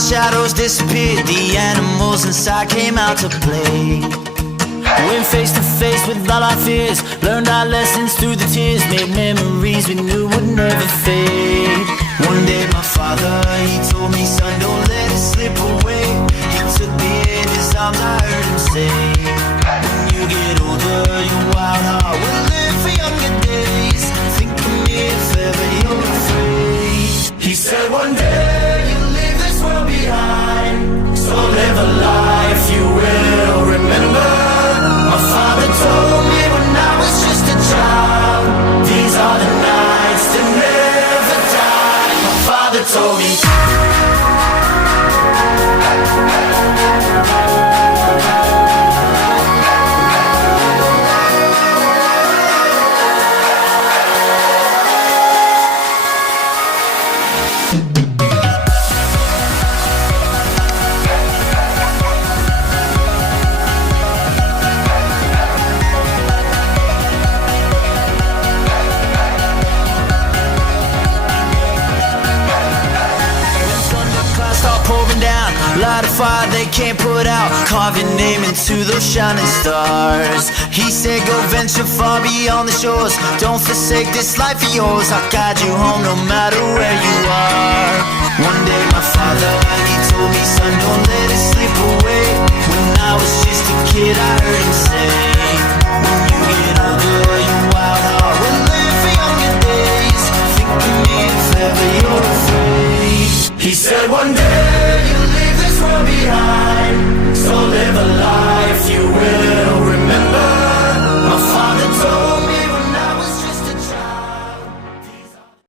shadows disappeared, the animals inside came out to play. Went face to face with all our fears, learned our lessons through the tears, made memories we knew would never fade. One day my father, he told me, son, don't let it slip away. He took me in his arms, I heard him say, when you get older, your wild heart will live for younger days. Think of me if ever you're afraid. He said one day you'll leave this world behind, so live a life you will remember. My father told me when I was just a child, these are the nights that never die. My father told me. Light a fire they can't put out, carve your name into those shining stars. He said go venture far beyond the shores, don't forsake this life of yours. I'll guide you home no matter where you are. One day my father, he told me, son, don't let it slip away. When I was just a kid I heard him say,